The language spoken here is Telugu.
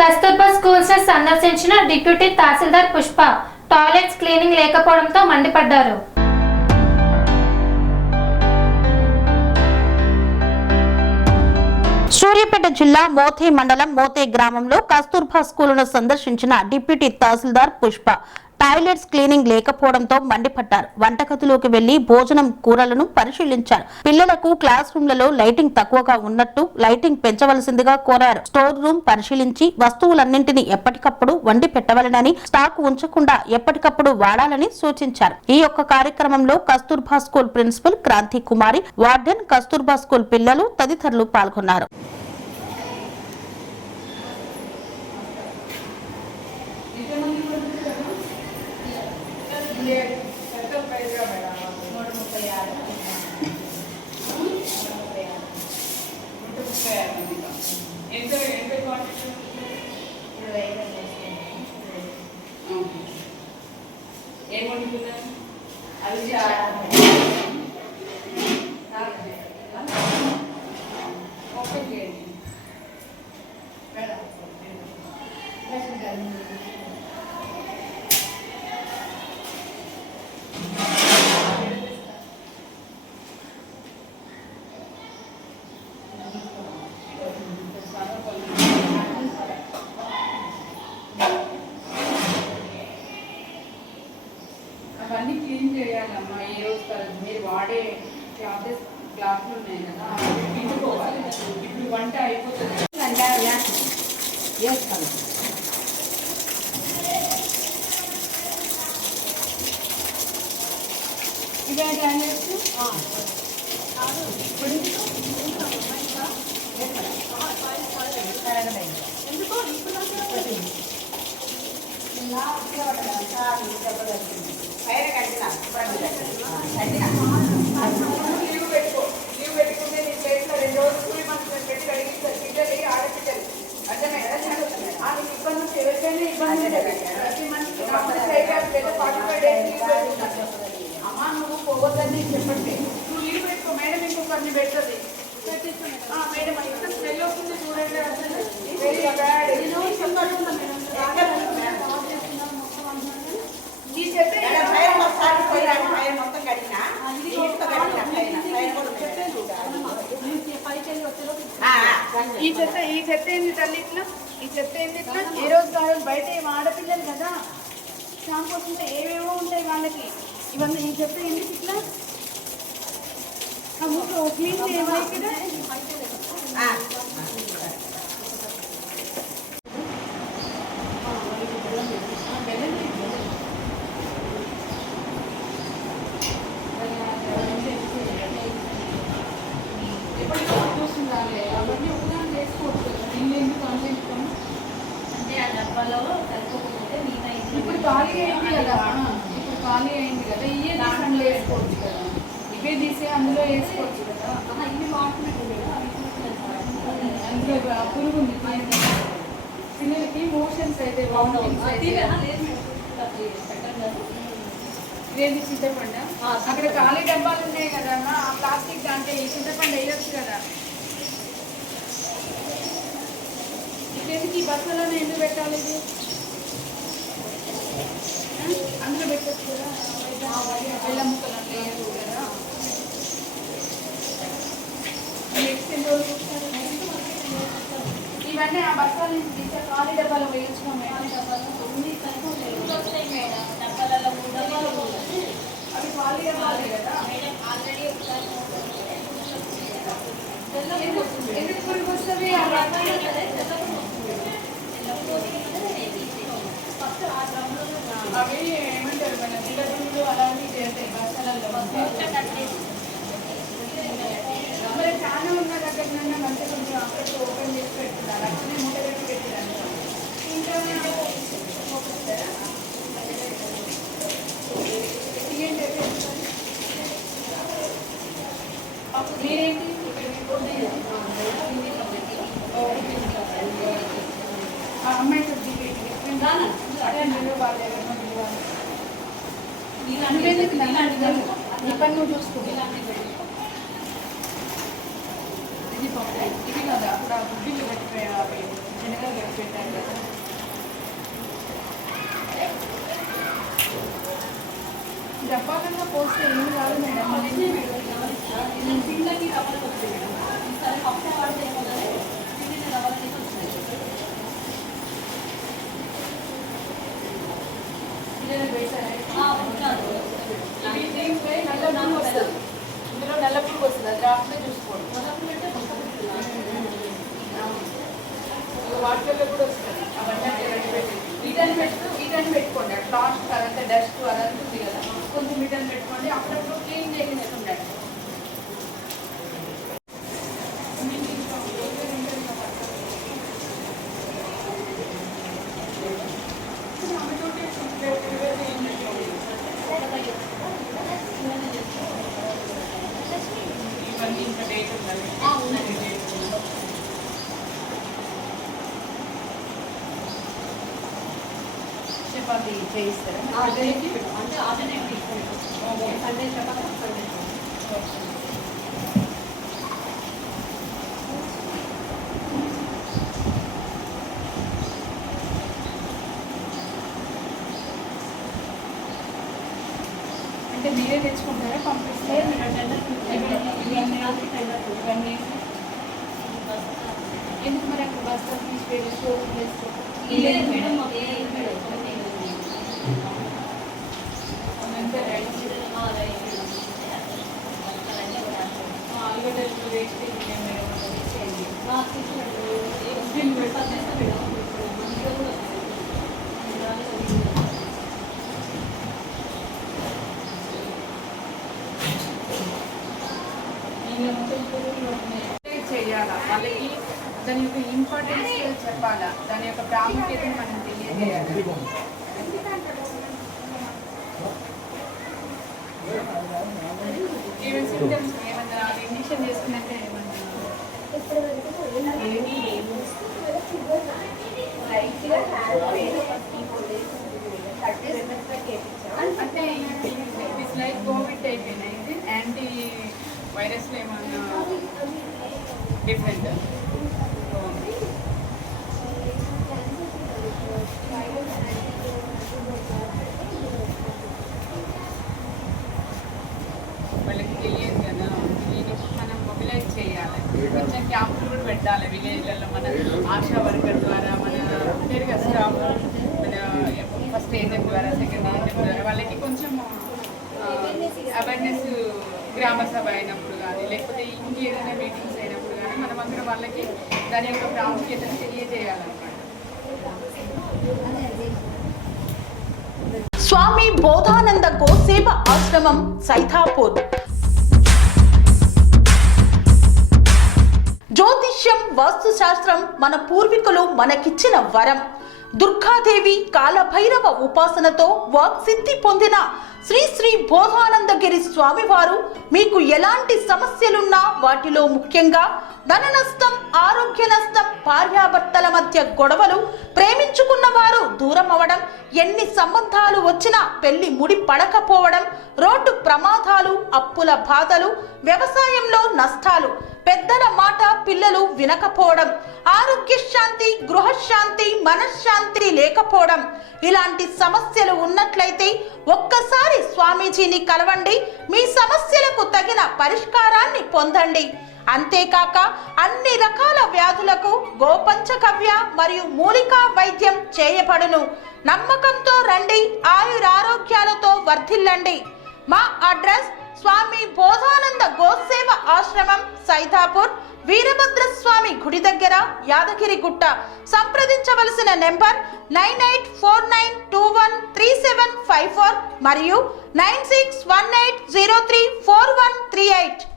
కస్తూర్బా స్కూల్స్ సందర్శించిన డిప్యూటీ తహసీల్దార్ పుష్ప టాయిలెట్స్ క్లీనింగ్ లేకపోవడంతో మండిపడ్డారు. సూర్యాపేట జిల్లా మోతే మండలం మోతే గ్రామంలో కస్తూర్బా స్కూలును సందర్శించిన డిప్యూటీ తహసీల్దార్ పుష్ప టాయిలెట్స్ క్లీనింగ్ లేకపోవడంతో మండిపడ్డారు. వంటగదిలోకి వెళ్లి భోజనం కూరలను పరిశీలించారు. పిల్లలకు క్లాస్ రూమ్లలో లైటింగ్ తక్కువగా ఉన్నట్టు లైటింగ్ పెంచవలసిందిగా కోరారు. స్టోర్ రూమ్ పరిశీలించి వస్తువులన్నింటినీ ఎప్పటికప్పుడు వండి పెట్టవలనని, స్టాక్ ఉంచకుండా ఎప్పటికప్పుడు వాడాలని సూచించారు. ఈ యొక్క కార్యక్రమంలో కస్తూర్బా స్కూల్ ప్రిన్సిపల్ క్రాంతి కుమారి, వార్డెన్, కస్తూర్బా స్కూల్ పిల్లలు తదితరులు పాల్గొన్నారు. అవన్నీ క్లీన్ చేయాలమ్మా. ఈ రోజు మీరు వాడే గ్లాసులు ఉన్నాయి కదా, పిండుకోవాలి. ఇప్పుడు వంట అయిపోతుంది. ఇదే టాయిలెట్స్ లీవ్ పెట్టుకుంటే నీ ప్లేస్లో 2 రోజులు కూలి మనుషులను పెట్టి అడిగిస్తారు. పిల్లలు ఆడపిల్లలు అర్థమే కదా, నీకు ఇబ్బంది వస్తే ఎవరికైనా ఇబ్బంది ప్రతి మనిషికి లేదా 45 days లీవ్ పెట్టుకుంటారు. అమ్మా నువ్వు పోవద్దని చెప్పండి. నువ్వు లీవ్ పెట్టుకో, మేడం ఇంకొకరిని పెడుతుంది. మేడం ఇక్కడ స్మెల్ వస్తుంది చూడండి, అసలు వెరీ బ్యాడ్. ఈ చెత్త ఏంది తల్లి ఇట్లా? ఈ చెత్త ఏంది ఇట్లా? ఏ రోజు కాదు బయట ఆడపిల్లలు కదా, షాంపూస్ ఉంటాయి, ఏవేవో ఉంటాయి వాళ్ళకి. ఇవన్నీ ఈ చెత్త ఎందుకు ఇట్లా? క్లీన్ చేయమని కదా. ఇప్పుడు ఖాళీ అయింది కదా, ఇవే అందులో వేసుకోవచ్చు కదా, ఇవే తీసి అందులో వేసుకోవచ్చు కదా. అందులో పురుగు ఉంది పిల్లలకి, మోషన్స్ అయితే ఇదేంటి చింతపండు? అక్కడ ఖాళీ డబ్బాలు ఉన్నాయి కదా అన్న, ఆ ప్లాస్టిక్ దాంట్లో ఈ చింతపండు వేయచ్చు కదా. ఇదేంటికి ఈ బస్సులోనే ఎందుకు పెట్టాలి? ఇది అందులో పెట్టచ్చు కదా, బెల్లం ముక్కలు అంటే వేయచ్చు కదా. నెక్స్ట్ ఎన్ని రోజులు ఇవన్నీ ఆ బస్సుల నుంచి తీసే ఖాళీ డబ్బాలో వేయించుకోండి. అవి ఖాళీ డబ్బాలే కదా. ఎందుకు పురుగు వస్తుంది? అవి ఏమంటారు మన జిల్లలు అలాంటివి చేస్తాయి బస్సులలో. మరి చాలా ఉన్న దగ్గర మంచిగా కొంచెం అక్కడికి ఓపెన్ చేసి పెట్టున్నారు, అక్కడనే మూట పెట్టి పెట్టినాను. ఇంకా మీరేంటి అమ్మాయి నీ పని నువ్వు చూసుకో. ఇది కదా అప్పుడు ఆ గుడ్డిలు పెట్టిపోయాయి. చిన్నగా పెట్టారు కదా. రపాలంగా పోస్తే ఏం కాదు మేడం. పిల్లలకి రవ్వలు వస్తాయి మేడం. ఈసారి పప్పు వాడితే ఏమవుతుంది, పిల్లలు రవ్వలు తీసి వస్తాయి. పిల్లలు వేసారా? ఉంటారు. దీంట్లో నల్ల పురుగు వస్తుంది. ఇందులో నల్ల పురుగు వస్తుంది. అది రాకుండా చూసుకోండి. వాటిల్లో కూడా వస్తుంది. అవన్నీ వీటని పెట్టుకోండి. అట్లా లాస్ట్ అదంతా డస్ట్ అదంతా ఉంది కదా, కొంచెం వీటని పెట్టుకోండి. అప్పుడప్పుడు క్లీన్ చేసి ఉండండి. ఇవన్నీ ఇంకా డేట్ ఉండాలి. చపాతీ చేయిస్తారా? అంటే ఆల్టర్నేట్ తీసుకోండి. సండే చపాతీ, సండే అంటే మీరే తెచ్చుకుంటారా, పంపిస్తారా? ఎందుకు మరి అక్కడ బస్తా తీసి వేరే స్టోర్ వేసుకోవాలి? మేడం ఆలుగడ్డలు వేస్ట్ చేయాలా, వాళ్ళకి దాని యొక్క ఇంపార్టెన్స్ చెప్పాలా, దాని యొక్క ప్రాముఖ్యతను మనం తెలియజేయాలి. ఈవెన్ సిమ్టమ్స్ ఏమన్నా ఇంజక్షన్ చేసుకున్నట్టే అంటే ఇట్స్ లైక్ కోవిడ్ అయిపోయినాయి. ఇది యాంటీ వైరస్లో ఏమన్నా డిఫరెంట్? వాళ్ళకి తెలియదు కదా, దీనికి మనం మొబిలైజ్ చేయాలి. కొంచెం క్యాంపులు కూడా పెట్టాలి విలేజ్లలో. మన ఆశా వర్కర్ ద్వారా, మన ఉంటారు కదా స్టాఫ్, మన ఫస్ట్ ఏజెంట్ ద్వారా, సెకండ్ ఏజెంట్ ద్వారా వాళ్ళకి కొంచెం అవేర్నెస్ గ్రామ సభ అయినప్పుడు కానీ, లేకపోతే ఇంకేదైనా మీటింగ్స్ అయినప్పుడు కానీ మనం అక్కడ వాళ్ళకి దాని యొక్క ప్రాముఖ్యతను తెలియజేయాలన్నమాట. స్వామి బోధానంద గోసేవ ఆశ్రమం సైథాపూర్. జ్యోతిష్యం, వాస్తుశాస్త్రం మన పూర్వీకులు మనకిచ్చిన వరం. దుర్గాదేవి, కాలభైరవ ఉపాసనతో వాక్సిద్ధి పొందిన శ్రీ శ్రీ బోధానందగిరి స్వామివారు మీకు ఎలాంటి సమస్యలున్నా, వాటిలో ముఖ్యంగా ధన నష్టం, ఆరోగ్య నష్టం, భార్యాభర్తల మధ్య గొడవలు, ప్రేమించుకున్న వారు దూరం అవడం, ఎన్ని సంబంధాలు వచ్చినా పెళ్లి ముడి పడకపోవడం, రోడ్డు ప్రమాదాలు, అప్పుల బాధలు, వ్యవసాయంలో నష్టాలు, పెద్దల మాట పిల్లలు వినకపోవడం, ఆరోగ్య శాంతి, గృహశాంతి, మనశ్శాంతి లేకపోవడం, ఇలాంటి సమస్యలు ఉన్నట్లయితే ఒక్కసారి స్వామీజీని కలవండి. మీ సమస్యలకు తగిన పరిష్కారాన్ని పొందండి. అంతేకాక అన్ని రకాల వ్యాధులకు గోపంచగవ్య మరియు మూలికా వైద్యం చేయబడును. నమ్మకంతో రండి, ఆయురారోగ్యాలతో వర్ధిల్లండి. మా అడ్రస్ స్వామి బోధానంద గోసేవ ఆశ్రమం సైథాపూర్, వీరభద్రస్వామి గుడి దగ్గర, యాదగిరిగుట్ట. సంప్రదించవలసిన నెంబర్ 9849213754 మరియు 9618034138.